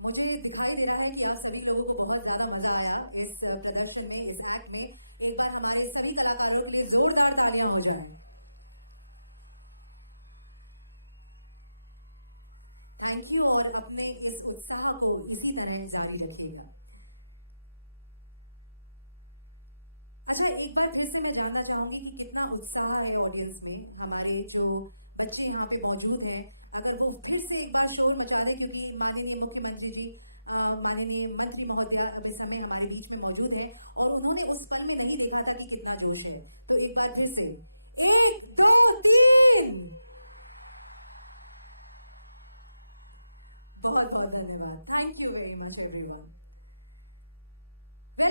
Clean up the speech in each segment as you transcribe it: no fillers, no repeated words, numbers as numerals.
मुझे दिखाई दे रहा है कि आप सभी लोगों को बहुत ज़्यादा मज़ा आया इस प्रदर्शन में, इस एक्ट में। एक बार हमारे सभी कलाकारों के लिए ज़ोरदार तालियां हो जाएं। थैंक यू, और अपने इस उत्साह को इसी तरह जारी रखिएगा। अच्छा, एक बार फिर से मैं जानना चाहूँगी कि कितना उत्साह है ऑडियंस में। हमारे जो बच्चे यहाँ पे मौजूद हैं, अगर वो फिर से एक बार शोर मचा दें, क्योंकि माननीय मुख्यमंत्री जी, माननीय मंत्री महोदया अब इस समय हमारे बीच में मौजूद हैं और उन्होंने उस पल में नहीं देखा था कि कितना जोश है। तो एक बार फिर से, 1 2 3। बहुत बहुत धन्यवाद। Thank you very much everyone.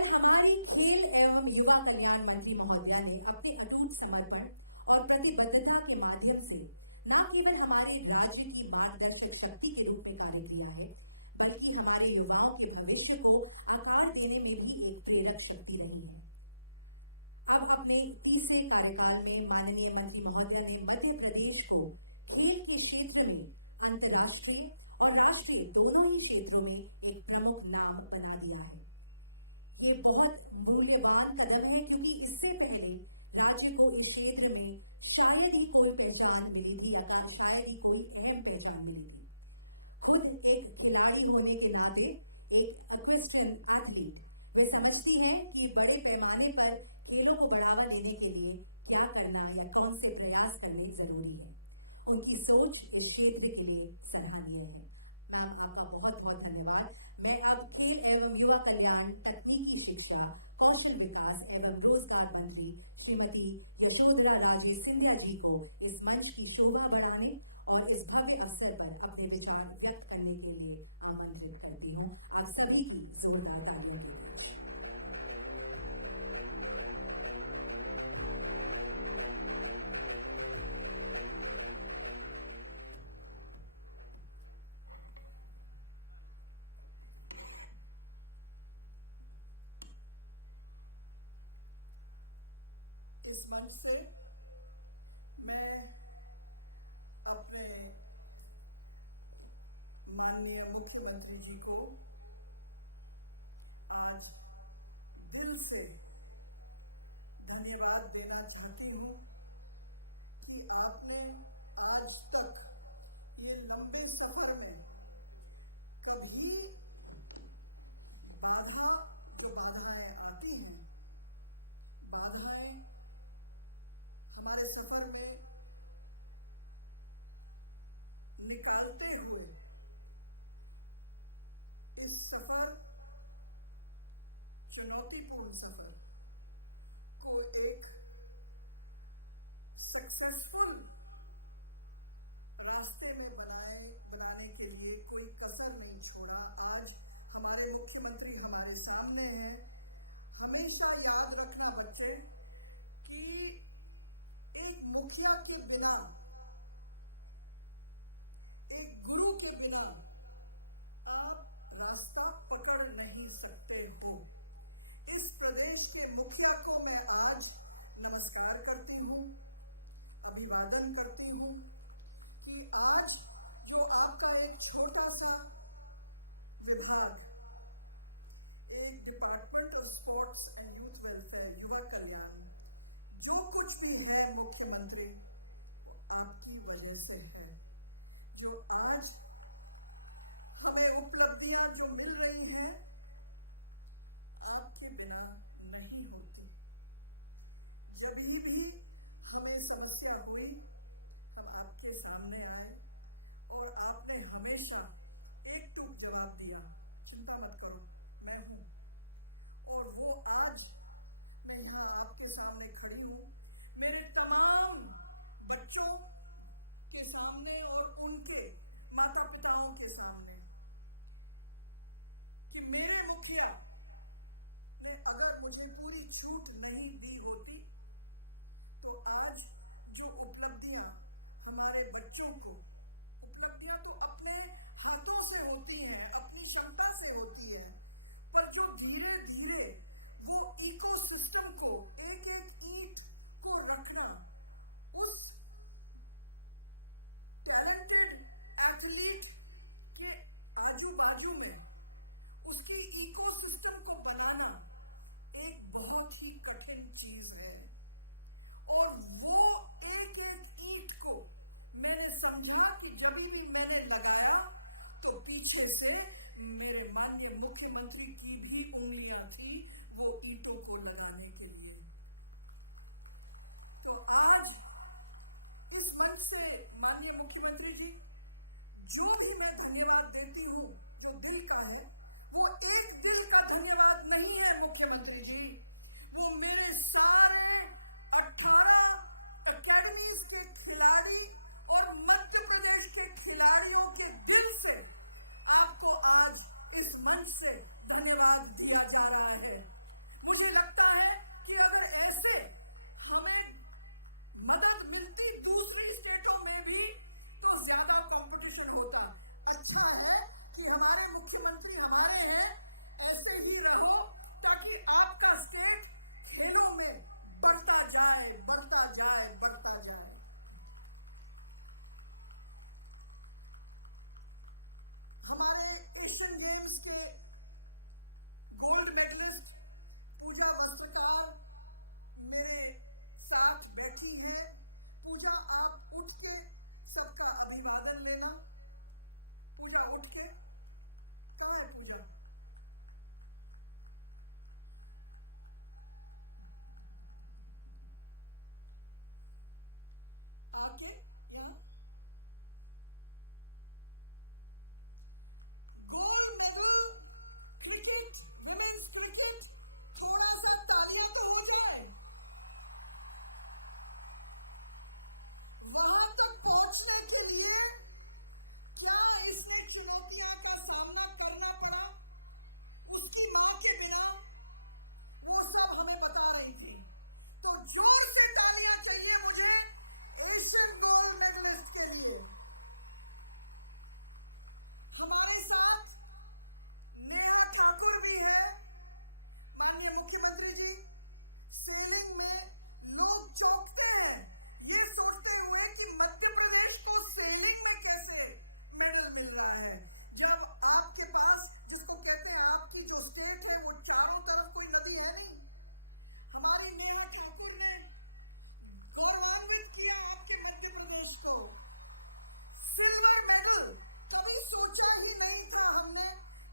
हमारी खेल एवं युवा कल्याण मंत्री महोदया ने अपने अटूट समर्पण और प्रतिबद्धता के माध्यम से न केवल हमारे राज्य की मार्गदर्शक शक्ति के रूप में कार्य किया है, बल्कि हमारे युवाओं के भविष्य को आकार देने में भी एक प्रेरक शक्ति रही है। अब अपने तीसरे कार्यकाल में माननीय मंत्री महोदया ने मध्य प्रदेश को खेल के क्षेत्र में अंतर्राष्ट्रीय और राष्ट्रीय दोनों ही क्षेत्रों में एक प्रमुख नाम बना दिया है। ये बहुत मूल्यवान कदम है, क्योंकि इससे पहले राज्य को इस क्षेत्र में शायद ही कोई पहचान मिली थी, या शायद ही कोई अहम पहचान मिली थी। खुद एक खिलाड़ी होने के नाते, एक इक्वेस्ट्रियन एथलीट, वे समझती हैं कि बड़े पैमाने पर खेलों को बढ़ावा देने के लिए क्या करना या कौन से प्रयास करने ज़रूरी है। उनकी सोच इस क्षेत्र के लिए सराहनीय है। मैम, आपका बहुत बहुत धन्यवाद। मैं अब खेल एवं युवा कल्याण, तकनीकी शिक्षा, कौशल विकास एवं रोजगार मंत्री श्रीमती यशोधरा राजे सिंधिया जी को इस मंच की शोभा बढ़ाने और इस भव्य अवसर पर अपने विचार व्यक्त करने के लिए आमंत्रित करती हूँ। आप सभी की जोरदार तालियों के बीच। इस मंच से मैं अपने माननीय मुख्यमंत्री जी को आज दिल से धन्यवाद देना चाहती हूँ कि आपने आज तक ये लंबे सफ़र में कभी जो बाधाएं आती हैं, बाधाएं हमारे सफ़र में निकालते हुए इस सफ़र, चुनौतीपूर्ण सफ़र को एक सक्सेसफुल रास्ते में बनाने के लिए कोई कसर नहीं छोड़ा। आज हमारे मुख्यमंत्री हमारे सामने हैं। हमेशा याद रखना बच्चे कि एक मुखिया के बिना, एक गुरु के बिना आप रास्ता पकड़ नहीं सकते हो। इस प्रदेश के मुखिया को मैं आज नमस्कार करती हूँ, अभिवादन करती हूँ कि आज जो आपका एक छोटा सा विभाग, एक department of sports and youth welfare, युवा कल्याण, जो कुछ भी है मुख्यमंत्री, वो आपकी वजह से है। जो आज हमें उपलब्धियां जो मिल रही हैं, आपके बिना नहीं होती। जब भी हमें समस्या हुई, हम आपके सामने आए और आपने हमेशा एक टूक जवाब दिया, चिंता मत करो, मैं हूँ। और वो आज मैं यहाँ आपके सामने खड़ी हूँ, मेरे तमाम बच्चों के सामने और उनके माता पिताओं के सामने, कि मेरे मुखिया ने अगर मुझे पूरी छूट नहीं दी होती तो आज जो उपलब्धियां हमारे बच्चों को, उपलब्धियां तो अपने हाथों से होती हैं, अपनी क्षमता से होती है, पर जो धीरे धीरे वो इकोसिस्टम को, एक एक ईंट को रखना, उस टैलेंटेड एथलीट के आजू बाजू में उसकी इकोसिस्टम को बनाना एक बहुत ही कठिन चीज है। और वो एक एक ईंट को मैंने समझा कि जब भी मैंने लगाया तो पीछे से मेरे माननीय मुख्यमंत्री की भी उंगलियां थी वो ईंटों को लगाने के लिए। तो आज इस मंच से माननीय मुख्यमंत्री जी, जो भी मैं धन्यवाद देती हूं जो दिल का है, वो एक दिल का धन्यवाद नहीं है मुख्यमंत्री जी, वो मेरे सारे 18 एकेडमीज के खिलाड़ी और मध्य प्रदेश के खिलाड़ियों के दिल से आपको आज इस मंच से धन्यवाद दिया जा रहा है। मुझे लगता है कि अगर ऐसे हमें मदद मिलती दूसरी स्टेटों में भी तो ज्यादा कंपटीशन होता। अच्छा है कि हमारे मुख्यमंत्री हमारे हैं, ऐसे ही रहो ताकि आपका स्टेट खेलों में बढ़ता जाए, बढ़ता जाए, बढ़ता जाए। हमारे एशियन गेम्स के गोल्ड मेडलिस्ट पूजा वस्त्रकार मेरे साथ बैठी हैं। पूजा, आप उठ के सबका अभिवादन लेना। पूजा उठ के, कहाँ है पूजा? आके यहां। Gold medal cricket, women's cricket, थोड़ा सा तालियां तो हो जाए। वहां तक पहुंचने के लिए क्या इसने चुनौतियां का सामना करना पड़ा, उसकी मां के बिना, वो सब हमें बता रही थी। तो जोर से तालियां चाहिए मुझे एशियन गोल्ड मेडलिस्ट के लिए। हमारे साथ नेहा ठाकुर भी है। माननीय मुख्यमंत्री जी, सेलिंग में लोग चौंकते हैं ये सोचते हुए कि मध्य प्रदेश को सेलिंग में कैसे मेडल मिल रहा है, जब आपके पास, जिसको कहते हैं आपकी जो स्टेट है, वो चारों तरफ कोई नदी है नहीं। हमारी नेहा ठाकुर ने गौरवान्वित किया आपके मध्य प्रदेश को। सिल्वर मेडल, कभी सोचा ही नहीं था हमने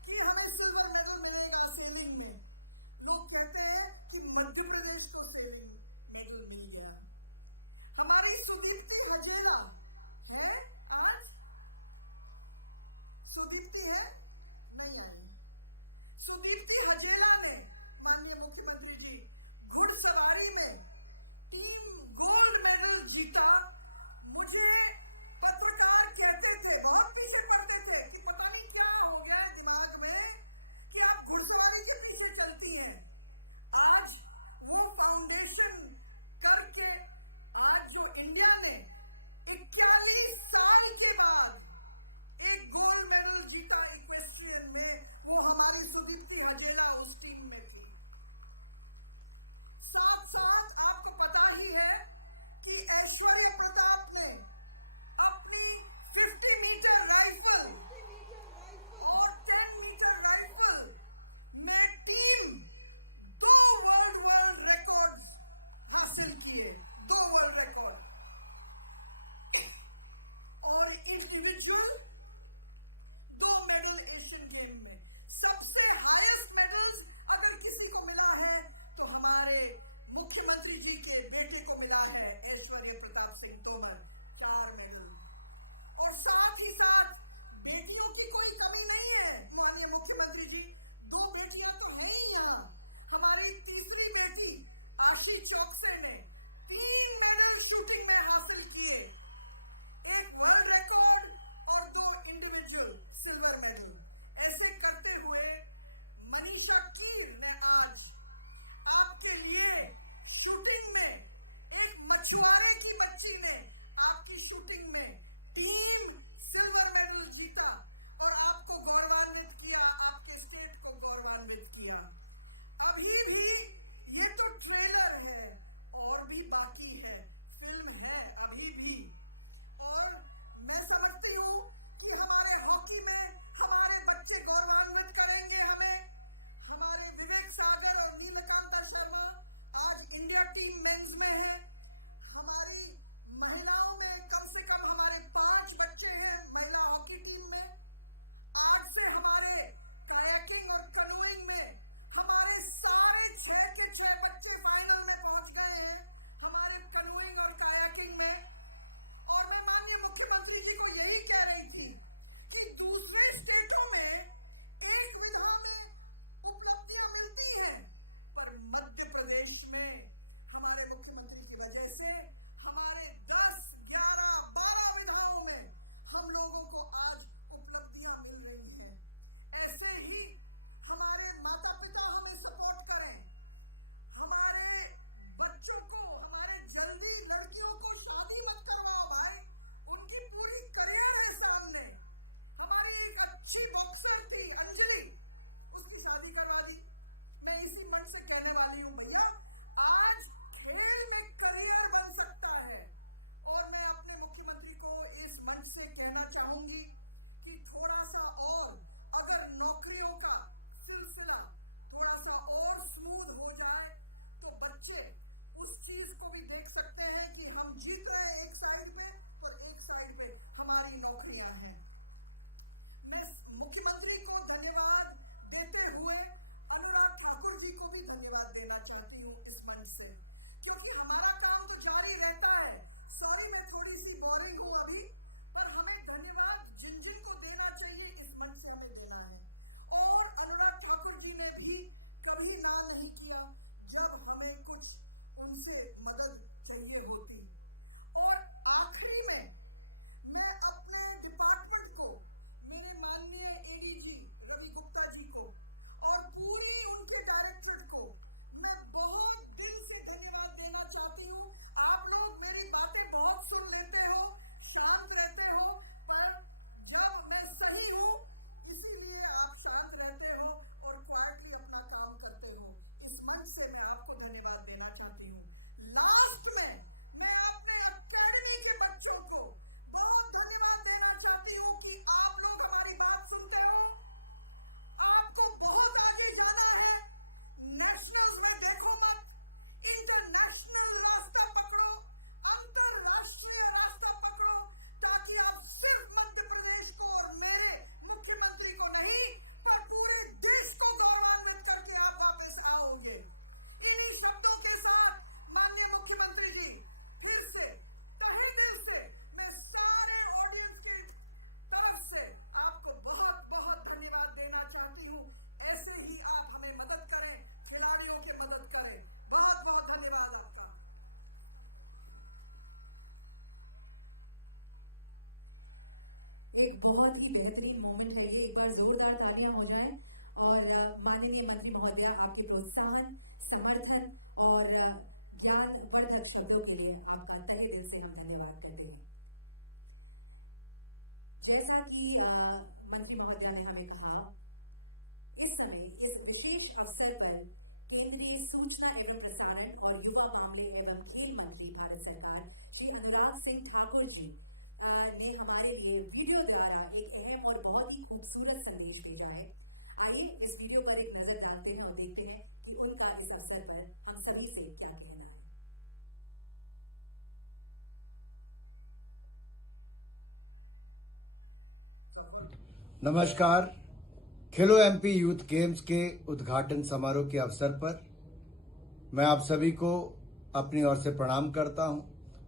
कि हमें सिल्वर मेडल मिलेगा सेलिंग में। लोग कहते हैं कि मध्य प्रदेश को सेलिंग मेडल मिल गया। हमारी सुदीप्ति हजेला है आज? सुदीप्ति है? नहीं आई। सुदीप्ति हजेला ने, माननीय मुख्यमंत्री जी, घुड़सवारी में टीम गोल्ड मेडल जीता। मुझे पत्रकार कहते थे, बहुत पीछे पड़ते थे कि पता नहीं क्या हो गया है दिमाग में कि आप घुड़सवारी के पीछे चलती हैं। आज वो फाउंडेशन करके आज जो इंडिया ने 41 साल के बाद एक गोल्ड मेडल जीता इक्वेस्ट्रियन में, वो हमारी सुदीप्ति हजेला उस टीम में थी। साथ साथ आपको पता ही है कि ऐश्वर्य प्रताप ने अपनी 50 मीटर राइफल और 10 मीटर राइफल में टीम 2 वर्ल्ड रिकॉर्ड्स हासिल किए, 2 वर्ल्ड रिकॉर्ड, और इंडिविजुअल 2 मेडल एशियन गेम में। सबसे हाईएस्ट मेडल्स अगर किसी को मिला है तो हमारे मुख्यमंत्री जी के बेटे को मिला है, ऐश्वर्य प्रताप सिंह तोमर, 4 मेडल। और साथ ही साथ बेटियों की कोई कमी नहीं है माननीय मुख्यमंत्री जी, 2 बेटियां तो हैं ही यहाँ। हमारी तीसरी बेटी आशी चौकसे ने 3 मेडल शूटिंग में हासिल किए, 1 वर्ल्ड रिकॉर्ड और 2 इंडिविजुअल सिल्वर मेडल। ऐसे करते हुए मनीषा कीर ने आज आपके लिए शूटिंग में, एक मछुआरे की बच्ची ने आपकी शूटिंग में टीम सिल्वर मेडल जीता और आपको गौरवान्वित किया, आपके स्टेट को गौरवान्वित किया। अभी भी ये तो ट्रेलर है, और भी बाकी है, फिल्म है अभी भी। और मैं समझती हूँ कि हमारे हॉकी में हमारे बच्चे गौरवान्वित करेंगे हमें। हमारे विवेक सागर और नीलकांता शर्मा आज इंडिया टीम मेंस में है। हमारी महिलाओं में कम से कम हमारे 5 बच्चे हैं महिला हॉकी टीम में। आज से हमारे कायाकिंग और कनोइंग में हमारे सारे 6 के 6 बच्चे फाइनल में पहुंच गए हैं हमारे कनोइंग और कायाकिंग में। और मैं माननीय मुख्यमंत्री जी को यही कह रही थी कि दूसरे स्टेटों में एक विधा में उपलब्धियां मिलती हैं, पर मध्य प्रदेश में हमारे मुख्यमंत्री की वजह से हमारे 10, 11, 12 विधाओं में हम लोगों को आज उपलब्धियां मिल रही हैं। ऐसे ही हमारे माता पिता हमें सपोर्ट करें। हमारे बच्चों को, हमारे जल्दी लड़कियों को शादी मत करवाओ भाई, उनकी पूरी करियर है सामने। हमारी एक अच्छी बॉक्सर थी अंजलि, उसकी शादी करवा दी। मैं इसी मंच से कहने वाली हूं भैया, आज खेल में करियर बन सकता है। और मैं अपने मुख्यमंत्री को इस मंच से कहना चाहूंगी कि थोड़ा सा और अगर नौकरियों का सिलसिला थोड़ा सा और स्मूथ हो जाए तो बच्चे उस चीज को भी देख सकते हैं कि हम जीत रहे हैं एक साइड पे, पर एक साइड पे हमारी नौकरियां हैं। मैं मुख्यमंत्री को धन्यवाद देते हुए अनुराग ठाकुर जी को भी धन्यवाद देना चाहती हूं इस मंच से, क्योंकि हमारा काम तो जारी रहता है। सॉरी मैं थोड़ी सी बोरिंग हूं अभी, पर हमें धन्यवाद जिन जिन को देना चाहिए इस मंच से हमें देना है। और अनुराग ठाकुर जी ने भी कभी ना नहीं किया जब हमें कुछ उनसे मदद चाहिए होती। और आखिरी में मैं अपने डिपार्टमेंट को, मेरे माननीय एडीजी रवि गुप्ता जी को और पूरी उनके डायरेक्टरेट को मैं बहुत दिल से धन्यवाद देना चाहती हूँ। आप लोग मेरी बातें बहुत सुन लेते हो, शांत रहते हो, पर जब मैं सही हूँ इसीलिए आप शांत रहते हो और क्वाइटली अपना काम करते हो। इस मंच से मैं आपको धन्यवाद देना चाहती हूँ। लास्ट में मैं अपने एकेडमी के बच्चों को बहुत धन्यवाद देना चाहती हूँ कि आप लोग हमारी बात सुनते हो। आपको बहुत आगे जाना है, नेशनल्स में देखो मत, इंटरनेशनल रास्ता पकड़ो, अंतरराष्ट्रीय रास्ता पकड़ो, ताकि आप सिर्फ मध्य प्रदेश को और मेरे मुख्यमंत्री को नहीं, पर पूरे देश को गौरवान्वित करके आप वापस आओगे। इन्हीं शब्दों के साथ माननीय मुख्यमंत्री जी, फिर से तहे दिल से मैं सारे ऑडियंस की तरफ से आपको बहुत बहुत धन्यवाद देना चाहती हूं। ऐसे ही आप हमें मदद करें, खिलाड़ियों की मदद करें। बहुत बहुत धन्यवाद आपका। एक बहुत ही बेहतरीन मोमेंट है ये, एक बार जोरदार तालियां हो जाएं। और माननीय मंत्री महोदया, आपके प्रोत्साहन, समर्थन और ज्ञानवर्धक शब्दों के लिए आपका तहे दिल से हम धन्यवाद करते हैं। जैसा कि मंत्री महोदया ने हमें कहा, इस समय इस विशेष अवसर पर केंद्रीय सूचना एवं प्रसारण और युवा मामले एवं खेल मंत्री भारत सरकार श्री अनुराग सिंह ठाकुर जी ने हमारे लिए वीडियो द्वारा एक अहम और बहुत ही खूबसूरत संदेश भेजा है। आइए इस वीडियो पर एक नजर डालते हैं और देखते हैं कि उनका इस अवसर पर हम सभी से क्या कहना है। नमस्कार। खेलो एमपी यूथ गेम्स के उद्घाटन समारोह के अवसर पर मैं आप सभी को अपनी ओर से प्रणाम करता हूं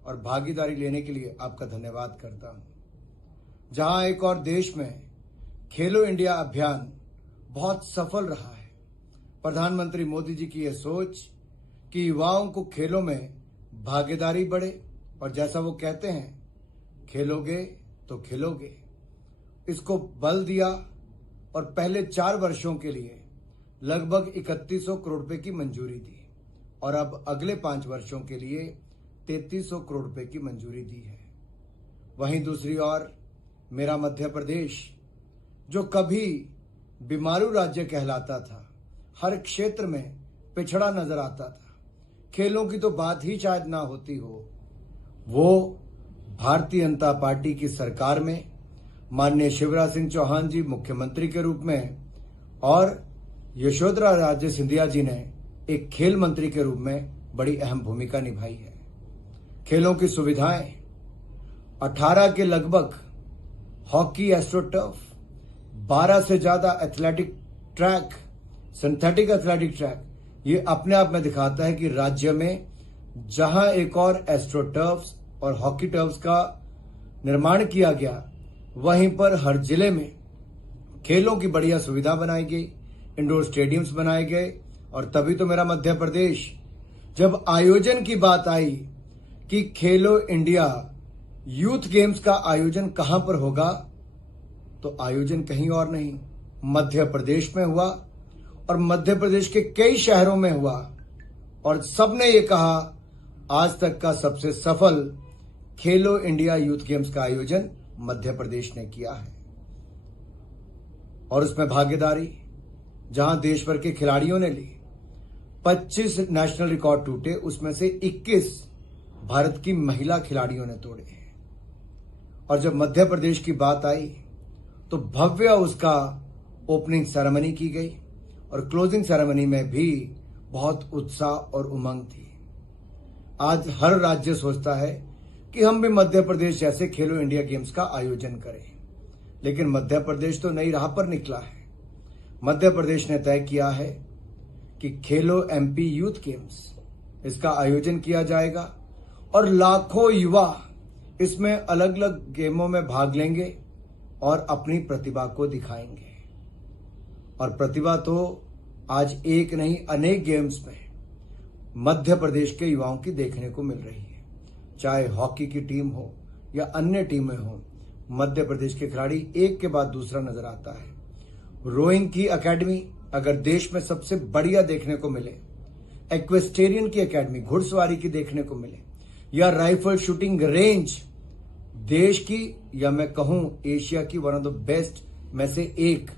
और भागीदारी लेने के लिए आपका धन्यवाद करता हूं। जहां एक और देश में खेलो इंडिया अभियान बहुत सफल रहा है, प्रधानमंत्री मोदी जी की यह सोच कि युवाओं को खेलों में भागीदारी बढ़े और जैसा वो कहते हैं, खेलोगे तो खिलोगे, इसको बल दिया और पहले 4 वर्षों के लिए लगभग 3100 करोड़ रुपए की मंजूरी दी और अब अगले 5 वर्षों के लिए 3300 करोड़ रुपए की मंजूरी दी है। वहीं दूसरी ओर मेरा मध्य प्रदेश, जो कभी बीमारू राज्य कहलाता था, हर क्षेत्र में पिछड़ा नजर आता था, खेलों की तो बात ही शायद ना होती हो, वो भारतीय जनता पार्टी की सरकार में माननीय शिवराज सिंह चौहान जी मुख्यमंत्री के रूप में और यशोधरा राजे सिंधिया जी ने एक खेल मंत्री के रूप में बड़ी अहम भूमिका निभाई है। खेलों की सुविधाएं 18 के लगभग हॉकी एस्ट्रोटर्फ, 12 से ज्यादा athletic track, synthetic athletic track, ये अपने आप में दिखाता है कि राज्य में जहां एक और एस्ट्रोटर्फ्स और हॉकी टर्फ्स का निर्माण किया गया, वहीं पर हर जिले में खेलों की बढ़िया सुविधा बनाई गई, इंडोर स्टेडियम्स बनाए गए। और तभी तो मेरा मध्य प्रदेश, जब आयोजन की बात आई कि खेलो इंडिया यूथ गेम्स का आयोजन कहां पर होगा, तो आयोजन कहीं और नहीं, मध्य प्रदेश में हुआ और मध्य प्रदेश के कई शहरों में हुआ। और सबने ये कहा आज तक का सबसे सफल खेलो इंडिया यूथ गेम्स का आयोजन मध्य प्रदेश ने किया है। और उसमें भागीदारी जहां देश भर के खिलाड़ियों ने ली, 25 नेशनल रिकॉर्ड टूटे, उसमें से 21 भारत की महिला खिलाड़ियों ने तोड़े हैं। और जब मध्य प्रदेश की बात आई तो भव्य उसका ओपनिंग सेरेमनी की गई और क्लोजिंग सेरेमनी में भी बहुत उत्साह और उमंग थी। आज हर राज्य सोचता है कि हम भी मध्य प्रदेश जैसे खेलो इंडिया गेम्स का आयोजन करें, लेकिन मध्य प्रदेश तो नई राह पर निकला है। मध्य प्रदेश ने तय किया है कि खेलो एमपी यूथ गेम्स, इसका आयोजन किया जाएगा और लाखों युवा इसमें अलग अलग गेमों में भाग लेंगे और अपनी प्रतिभा को दिखाएंगे। और प्रतिभा तो आज एक नहीं अनेक गेम्स में मध्य प्रदेश के युवाओं की देखने को मिल रही है। चाहे हॉकी की टीम हो या अन्य टीमें हो, मध्य प्रदेश के खिलाड़ी एक के बाद दूसरा नजर आता है। रोइंग की एकेडमी अगर देश में सबसे बढ़िया देखने को मिले, एक्वेस्टेरियन की एकेडमी घुड़सवारी की देखने को मिले, या राइफल शूटिंग रेंज देश की या मैं कहूं एशिया की वन ऑफ द बेस्ट में से एक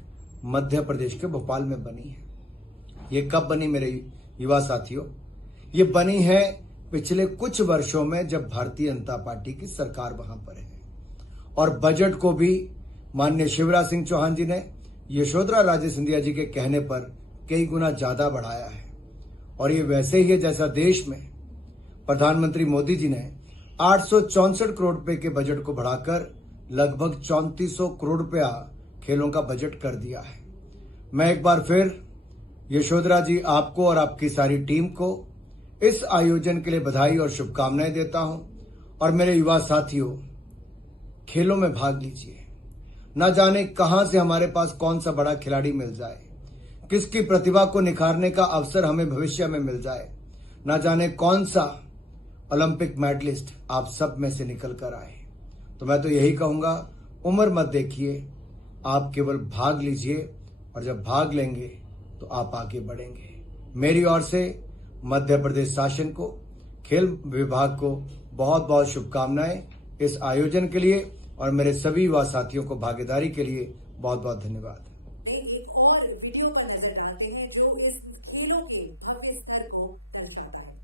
मध्य प्रदेश के भोपाल में बनी है। ये कब बनी मेरे युवा साथियों? ये बनी है पिछले कुछ वर्षों में, जब भारतीय जनता पार्टी की सरकार वहां पर है। और बजट को भी माननीय शिवराज सिंह चौहान जी ने यशोधरा राजे सिंधिया जी के कहने पर कई गुना ज्यादा बढ़ाया है। और ये वैसे ही है जैसा देश में प्रधानमंत्री मोदी जी ने 864 करोड़ रुपए के बजट को बढ़ाकर लगभग 3400 करोड़ रुपया खेलों का बजट कर दिया है। मैं एक बार फिर यशोधरा जी, आपको और आपकी सारी टीम को इस आयोजन के लिए बधाई और शुभकामनाएं देता हूं। और मेरे युवा साथियों, खेलों में भाग लीजिए। ना जाने कहां से हमारे पास कौन सा बड़ा खिलाड़ी मिल जाए, किसकी प्रतिभा को निखारने का अवसर हमें भविष्य में मिल जाए। ना जाने कौन सा ओलंपिक मेडलिस्ट आप सब में से निकल कर आए। तो मैं तो यही कहूंगा, उम्र मत देखिए, आप केवल भाग लीजिए और जब भाग लेंगे तो आप आगे बढ़ेंगे। मेरी ओर से मध्य प्रदेश शासन को, खेल विभाग को बहुत बहुत शुभकामनाएं इस आयोजन के लिए, और मेरे सभी युवा साथियों को भागीदारी के लिए बहुत बहुत धन्यवाद। एक और वीडियो पर नजर डालते हैं जो इस खेलों के भव्य स्तर को दर्शाता है।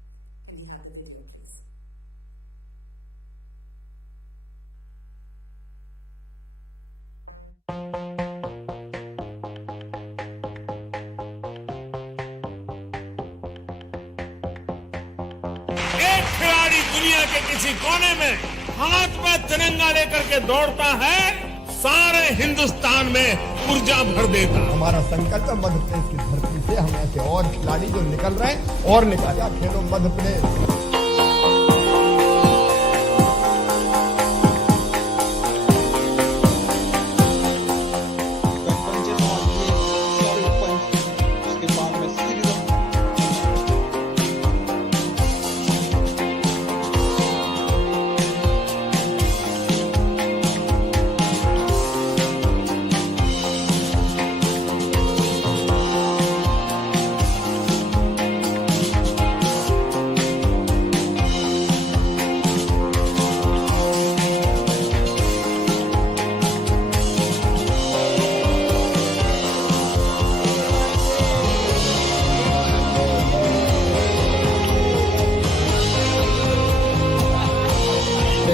Can we have the video please? एक खिलाड़ी दुनिया के किसी कोने में हाथ में तिरंगा लेकर के दौड़ता है, सारे हिंदुस्तान में ऊर्जा भर देता। हमारा संकल्प है मध्य प्रदेश की धरती से हम ऐसे और खिलाड़ी जो निकल रहे हैं और निकाला खेलो मध्य प्रदेश।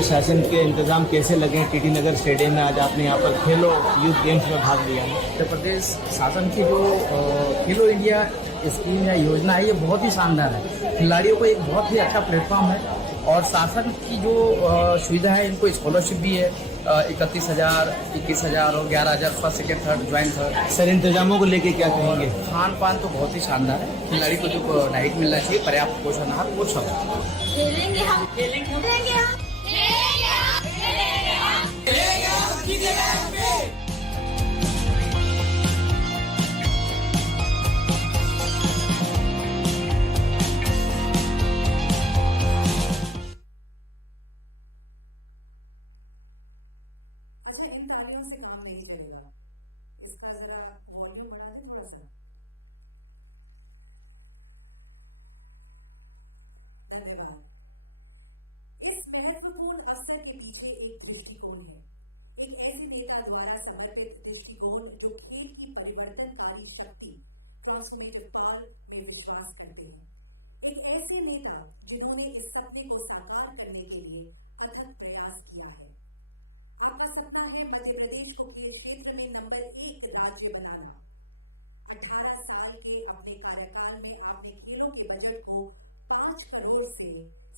केंद्र शासन के इंतजाम कैसे लगे? टीटी नगर स्टेडियम में आज आपने यहाँ पर खेलो यूथ गेम्स में भाग लिया है। उत्तर प्रदेश शासन की जो खेलो इंडिया स्कीम या योजना है, ये बहुत ही शानदार है। खिलाड़ियों को एक बहुत ही अच्छा प्लेटफॉर्म है और शासन की जो सुविधा है, इनको स्कॉलरशिप भी है 31,000, 21,000 और 11,000 first second third joint third. Sir, इंतजामों को लेके क्या कहेंगे? खान पान तो बहुत ही शानदार है। खिलाड़ी को जो डाइट मिलना चाहिए, पर्याप्त पोषण आहार वो सब है। खेलेंगे हम, खेलेंगे हम, खेलेंगे हम, खेलेंगे हम, खेलेंगे हम, खेलेंगे हम, जीतेंगे हम। अच्छा, इन तालियों से काम नहीं चलेगा, इसका जरा वॉल्यूम बढ़ा दें थोड़ा सा। धन्यवाद। इस महत्वपूर्ण अवसर के पीछे एक दृष्टिकोण है, एक ऐसे नेता द्वारा समर्पित दृष्टिकोण जो खेल की परिवर्तनकारी शक्ति ट्रांसफॉर्मेटिव पावर में विश्वास करते हैं। एक ऐसे नेता जिन्होंने इस सपने को साकार करने के लिए अथक प्रयास किया है। आपका सपना है मध्य प्रदेश को खेल क्षेत्र में नंबर 1 राज्य बनाना। 18 साल के अपने कार्यकाल में आपने खेलों के बजट को 5 करोड़ से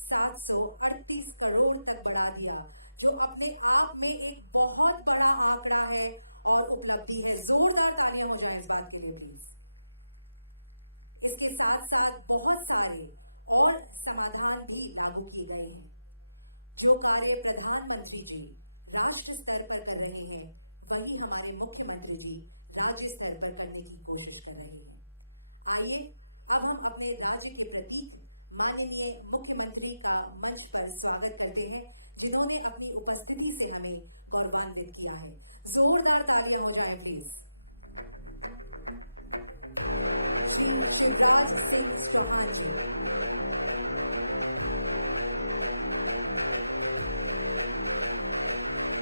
738 करोड़ तक बढ़ा दिया, जो अपने आप में एक बहुत बड़ा आंकड़ा है और उपलब्धि है। जोरदार तालियां हो जाएं इस बात के लिए प्लीज। इसके साथ साथ बहुत सारे और समाधान भी लागू किए गए हैं। जो कार्य प्रधानमंत्री जी राष्ट्र स्तर पर कर रहे हैं, वही हमारे मुख्यमंत्री जी राज्य स्तर पर करने की कोशिश कर रहे हैं। आइए अब हम अपने राज्य के प्रतीक माननीय मुख्यमंत्री का मंच पर स्वागत करते हैं, जिन्होंने अपनी उपस्थिति से हमें गौरवान्वित किया है। जोरदार तालियां हो जाएं प्लीज। श्री शिवराज सिंह चौहान जी।